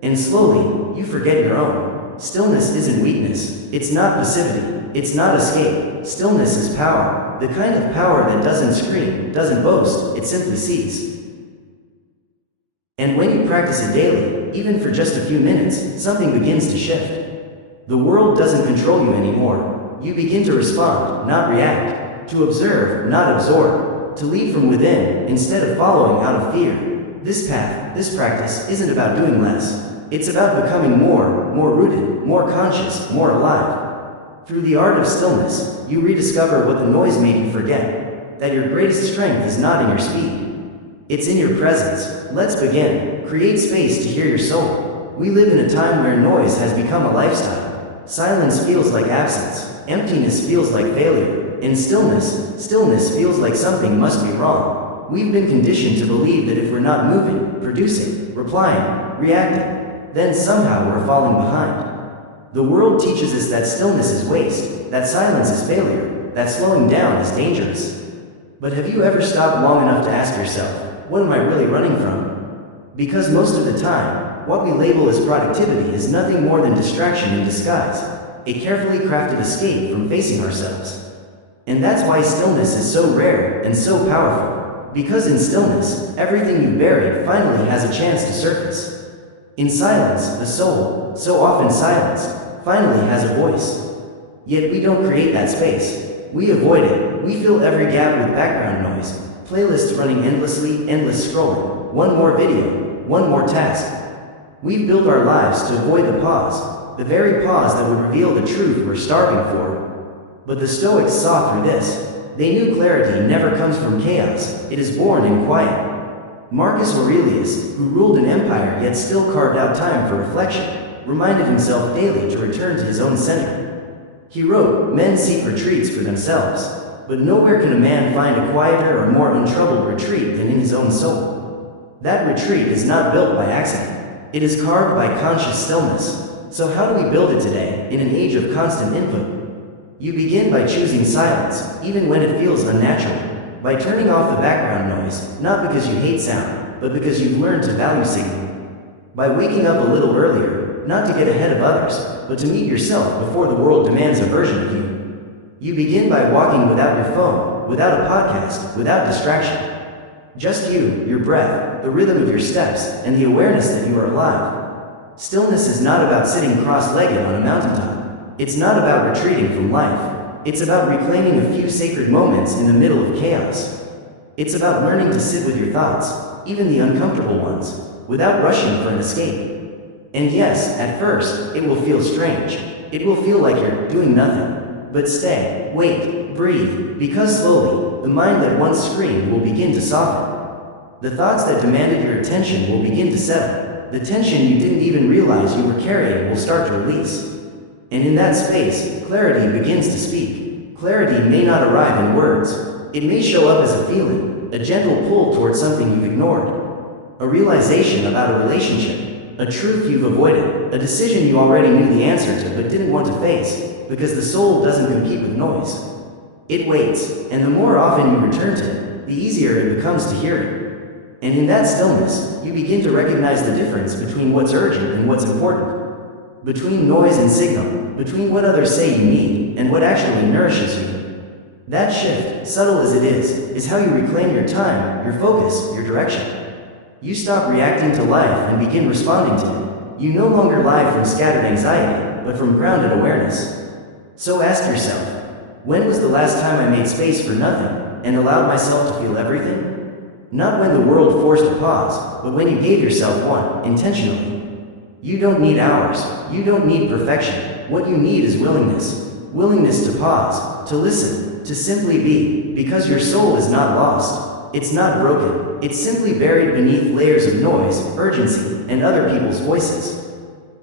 And slowly, you forget your own. Stillness isn't weakness, it's not passivity, it's not escape. Stillness is power, the kind of power that doesn't scream, doesn't boast, it simply sees. And when you practice it daily, even for just a few minutes, something begins to shift. The world doesn't control you anymore. You begin to respond, not react. To observe, not absorb. To lead from within, instead of following out of fear. This path, this practice, isn't about doing less. It's about becoming more rooted, more conscious, more alive. Through the art of stillness, you rediscover what the noise made you forget. That your greatest strength is not in your speed. It's in your presence. Let's begin. Create space to hear your soul. We live in a time where noise has become a lifestyle. Silence feels like absence. Emptiness feels like failure. And stillness feels like something must be wrong. We've been conditioned to believe that if we're not moving, producing, replying, reacting, then somehow we're falling behind. The world teaches us that stillness is waste, that silence is failure, that slowing down is dangerous. But have you ever stopped long enough to ask yourself, what am I really running from? Because most of the time, what we label as productivity is nothing more than distraction in disguise, a carefully crafted escape from facing ourselves. And that's why stillness is so rare and so powerful. Because in stillness, everything you buried finally has a chance to surface. In silence, the soul, so often silenced, finally has a voice. Yet we don't create that space. We avoid it. We fill every gap with background noise. Playlists running endlessly, endless scrolling. One more video, one more task. We've built our lives to avoid the pause, the very pause that would reveal the truth we're starving for. But the Stoics saw through this. They knew clarity never comes from chaos, it is born in quiet. Marcus Aurelius, who ruled an empire yet still carved out time for reflection, reminded himself daily to return to his own center. He wrote, "Men seek retreats for themselves. But nowhere can a man find a quieter or more untroubled retreat than in his own soul." That retreat is not built by accident. It is carved by conscious stillness. So how do we build it today, in an age of constant input? You begin by choosing silence, even when it feels unnatural. By turning off the background noise, not because you hate sound, but because you've learned to value signal. By waking up a little earlier, not to get ahead of others, but to meet yourself before the world demands a version of you. You begin by walking without your phone, without a podcast, without distraction. Just you, your breath, the rhythm of your steps, and the awareness that you are alive. Stillness is not about sitting cross-legged on a mountaintop. It's not about retreating from life. It's about reclaiming a few sacred moments in the middle of chaos. It's about learning to sit with your thoughts, even the uncomfortable ones, without rushing for an escape. And yes, at first, it will feel strange. It will feel like you're doing nothing. But stay, wait, breathe, because slowly, the mind that once screamed will begin to soften. The thoughts that demanded your attention will begin to settle. The tension you didn't even realize you were carrying will start to release. And in that space, clarity begins to speak. Clarity may not arrive in words. It may show up as a feeling, a gentle pull towards something you've ignored. A realization about a relationship, a truth you've avoided, a decision you already knew the answer to but didn't want to face. Because the soul doesn't compete with noise. It waits, and the more often you return to it, the easier it becomes to hear it. And in that stillness, you begin to recognize the difference between what's urgent and what's important, between noise and signal, between what others say you need and what actually nourishes you. That shift, subtle as it is how you reclaim your time, your focus, your direction. You stop reacting to life and begin responding to it. You no longer live from scattered anxiety, but from grounded awareness. So ask yourself, when was the last time I made space for nothing and allowed myself to feel everything? Not when the world forced a pause, but when you gave yourself one, intentionally. You don't need hours. You don't need perfection. What you need is willingness. Willingness to pause, to listen, to simply be, because your soul is not lost. It's not broken. It's simply buried beneath layers of noise, urgency, and other people's voices.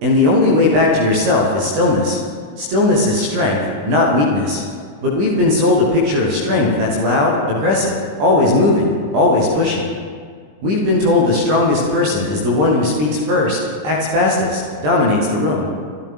And the only way back to yourself is stillness. Stillness is strength, not weakness. But we've been sold a picture of strength that's loud, aggressive, always moving, always pushing. We've been told the strongest person is the one who speaks first, acts fastest, dominates the room.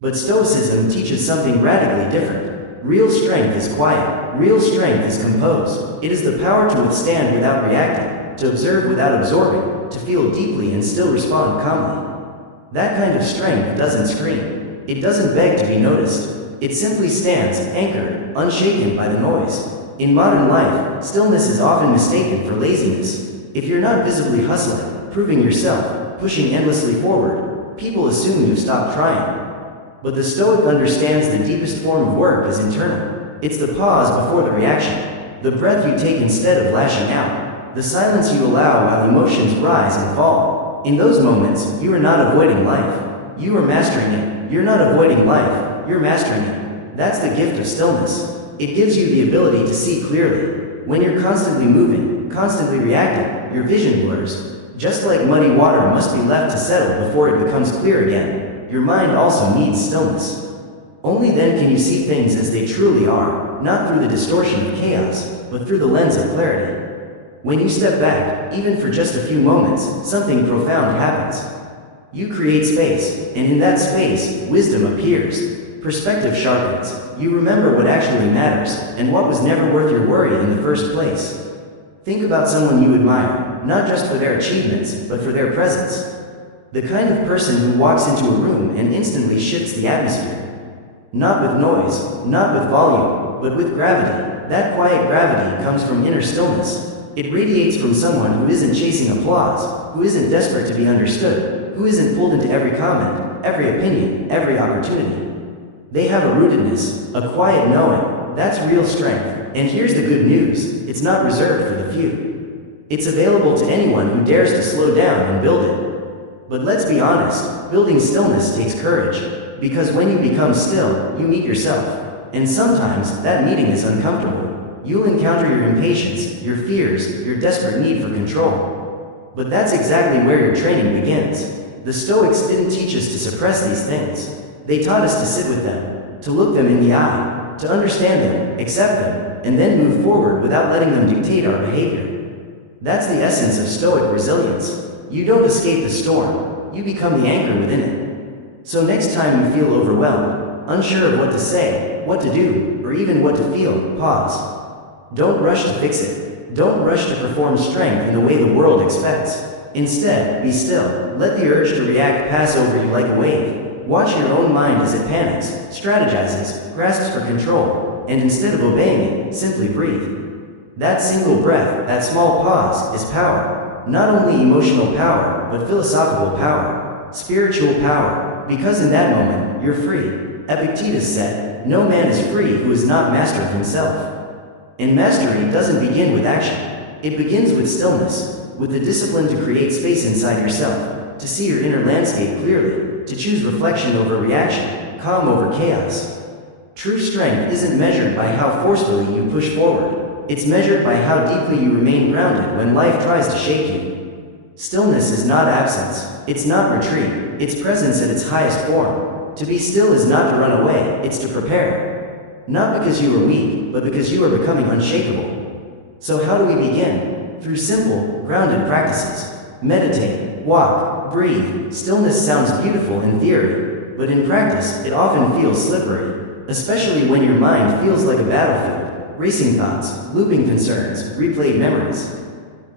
But Stoicism teaches something radically different. Real strength is quiet. Real strength is composed. It is the power to withstand without reacting, to observe without absorbing, to feel deeply and still respond calmly. That kind of strength doesn't scream. It doesn't beg to be noticed. It simply stands, anchored, unshaken by the noise. In modern life, stillness is often mistaken for laziness. If you're not visibly hustling, proving yourself, pushing endlessly forward, people assume you've stopped trying. But the Stoic understands the deepest form of work is internal. It's the pause before the reaction, the breath you take instead of lashing out, the silence you allow while emotions rise and fall. In those moments, you are not avoiding life. You are mastering it. You're not avoiding life. You're mastering it. That's the gift of stillness. It gives you the ability to see clearly. When you're constantly moving, constantly reacting, your vision blurs. Just like muddy water must be left to settle before it becomes clear again, your mind also needs stillness. Only then can you see things as they truly are, not through the distortion of chaos, but through the lens of clarity. When you step back, even for just a few moments, something profound happens. You create space, and in that space, wisdom appears. Perspective sharpens. You remember what actually matters, and what was never worth your worry in the first place. Think about someone you admire, not just for their achievements, but for their presence. The kind of person who walks into a room and instantly shifts the atmosphere. Not with noise, not with volume, but with gravity. That quiet gravity comes from inner stillness. It radiates from someone who isn't chasing applause, who isn't desperate to be understood, who isn't pulled into every comment, every opinion, every opportunity. They have a rootedness, a quiet knowing. That's real strength. And here's the good news, it's not reserved for the few. It's available to anyone who dares to slow down and build it. But let's be honest, building stillness takes courage. Because when you become still, you meet yourself. And sometimes, that meeting is uncomfortable. You'll encounter your impatience, your fears, your desperate need for control. But that's exactly where your training begins. The Stoics didn't teach us to suppress these things. They taught us to sit with them, to look them in the eye, to understand them, accept them, and then move forward without letting them dictate our behavior. That's the essence of Stoic resilience. You don't escape the storm, you become the anchor within it. So next time you feel overwhelmed, unsure of what to say, what to do, or even what to feel, pause. Don't rush to fix it. Don't rush to perform strength in the way the world expects. Instead, be still. Let the urge to react pass over you like a wave. Watch your own mind as it panics, strategizes, grasps for control, and instead of obeying it, simply breathe. That single breath, that small pause, is power. Not only emotional power, but philosophical power, spiritual power, because in that moment, you're free. Epictetus said, "No man is free who is not master of himself." And mastery doesn't begin with action. It begins with stillness, with the discipline to create space inside yourself, to see your inner landscape clearly, to choose reflection over reaction, calm over chaos. True strength isn't measured by how forcefully you push forward. It's measured by how deeply you remain grounded when life tries to shake you. Stillness is not absence. It's not retreat. It's presence at its highest form. To be still is not to run away, it's to prepare. Not because you are weak, but because you are becoming unshakable. So how do we begin? Through simple, grounded practices. Meditate, walk, breathe. Stillness sounds beautiful in theory, but in practice, it often feels slippery, especially when your mind feels like a battlefield, racing thoughts, looping concerns, replayed memories.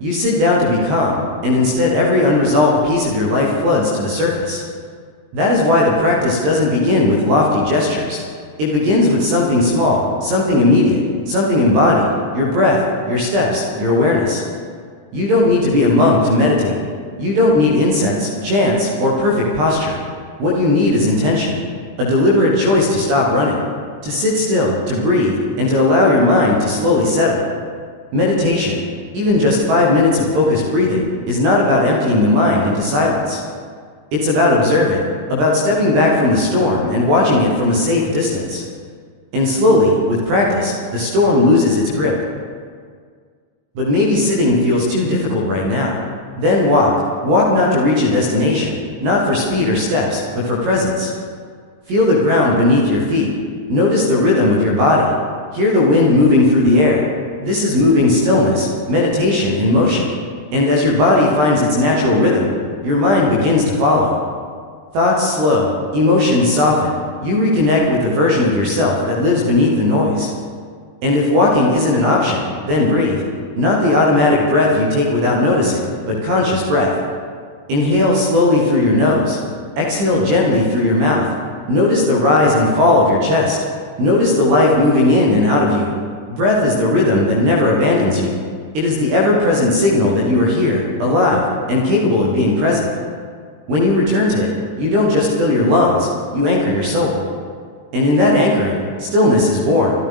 You sit down to be calm, and instead every unresolved piece of your life floods to the surface. That is why the practice doesn't begin with lofty gestures. It begins with something small, something immediate, something embodied, your breath, your steps, your awareness. You don't need to be a monk to meditate. You don't need incense, chants, or perfect posture. What you need is intention, a deliberate choice to stop running, to sit still, to breathe, and to allow your mind to slowly settle. Meditation, even just 5 minutes of focused breathing, is not about emptying the mind into silence. It's about observing, about stepping back from the storm and watching it from a safe distance. And slowly, with practice, the storm loses its grip. But maybe sitting feels too difficult right now. Then walk. Walk not to reach a destination, not for speed or steps, but for presence. Feel the ground beneath your feet. Notice the rhythm of your body. Hear the wind moving through the air. This is moving stillness, meditation in motion. And as your body finds its natural rhythm, your mind begins to follow. Thoughts slow, emotions soften. You reconnect with the version of yourself that lives beneath the noise. And if walking isn't an option, then breathe. Not the automatic breath you take without noticing, but conscious breath. Inhale slowly through your nose. Exhale gently through your mouth. Notice the rise and fall of your chest. Notice the life moving in and out of you. Breath is the rhythm that never abandons you. It is the ever-present signal that you are here, alive, and capable of being present. When you return to it, you don't just fill your lungs, you anchor your soul. And in that anchoring, stillness is born.